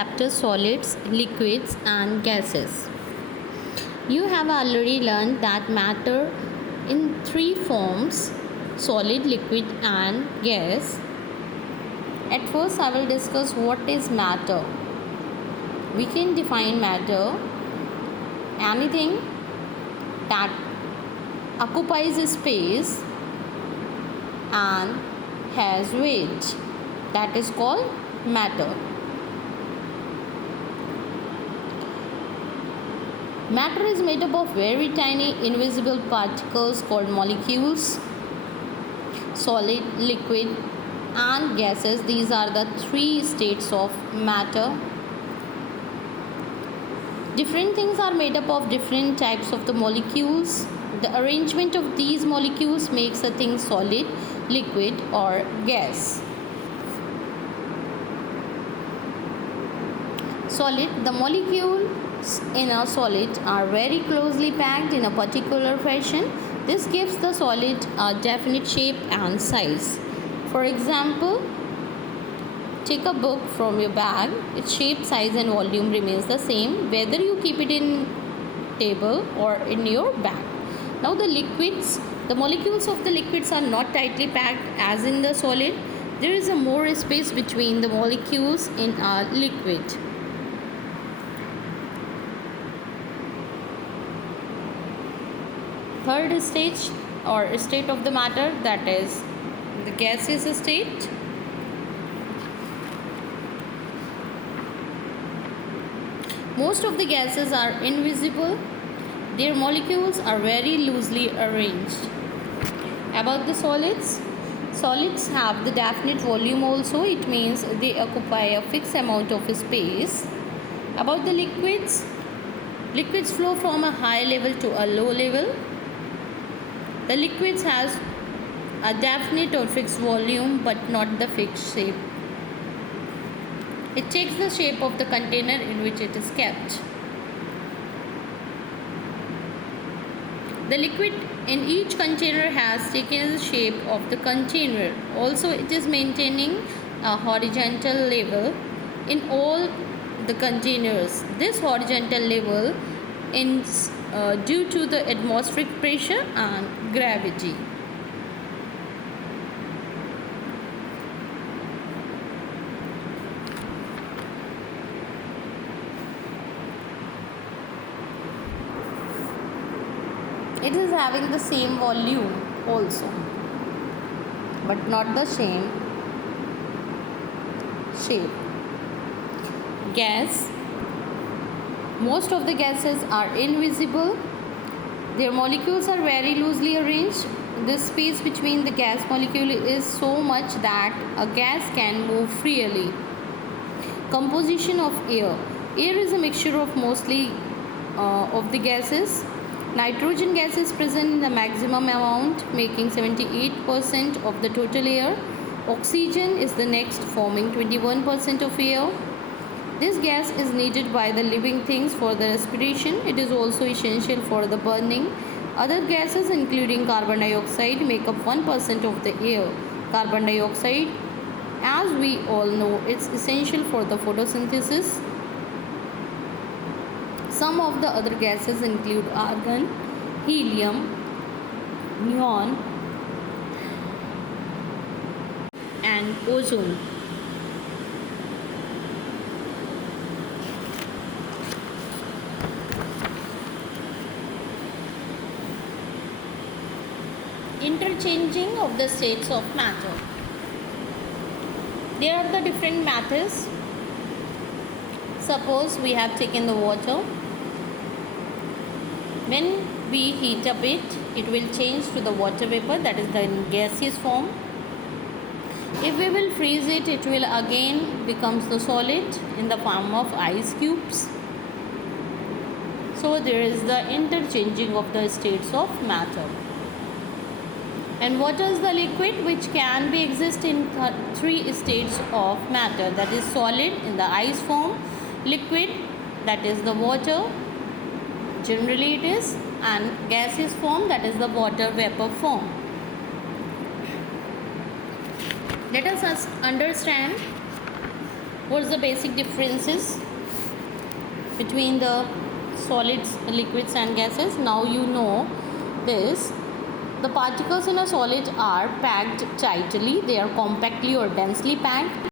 chapter solids, liquids and gases. You have already learned that matter in three forms: solid, liquid and gas. At first I will discuss what is matter. We can define matter anything that occupies a space and has weight, that is called matter. Matter is made up of very tiny invisible particles called molecules. Solid, liquid and gases, these are the three states of matter. Different things are made up of different types of the molecules. The arrangement of these molecules makes a thing solid, liquid or gas. Solid, the molecules in a solid are very closely packed in a particular fashion. This gives the solid a definite shape and size. For example, take a book from your bag. Its shape, size and volume remains the same whether you keep it in table or in your bag. Now the liquids, the molecules of the liquids are not tightly packed as in the solid. There is a more space between the molecules in a liquid. Third stage or state of the matter, that is the gaseous state. Most of the gases are invisible. Their molecules are very loosely arranged. About the solids, solids have the definite volume also. It means they occupy a fixed amount of space. About the liquids, liquids flow from a high level to a low level. The liquids has a definite or fixed volume but not the fixed shape. It takes the shape of the container in which it is kept. The liquid in each container has taken the shape of the container. Also, it is maintaining a horizontal level in all the containers. This horizontal level is due to the atmospheric pressure and gravity. It is having the same volume also, but not the same shape. Gas. Most of the gases are invisible. Their molecules are very loosely arranged. The space between the gas molecule is so much that a gas can move freely. Composition of air. Air is a mixture of mostly of the gases. Nitrogen gas is present in the maximum amount, making 78% of the total air. Oxygen is the next, forming 21% of air. This gas is needed by the living things for the respiration. It is also essential for the burning. Other gases, including carbon dioxide, make up 1% of the air. Carbon dioxide, as we all know, it's essential for the photosynthesis. Some of the other gases include argon, helium, neon, and ozone. Interchanging of the states of matter. There are the different methods. Suppose we have taken the water. When we heat up it will change to the water vapor, that is the gaseous form. If we will freeze it, it will again becomes the solid in the form of ice cubes. So there is the interchanging of the states of matter. And what is the liquid? Which can be exist in three states of matter, that is solid in the ice form, liquid, that is the water, generally it is, and gaseous form, that is the water vapor form. Let us understand What's the basic differences between the solids, liquids and gases? Now you know this. The particles in a solid are packed tightly, they are compactly or densely packed.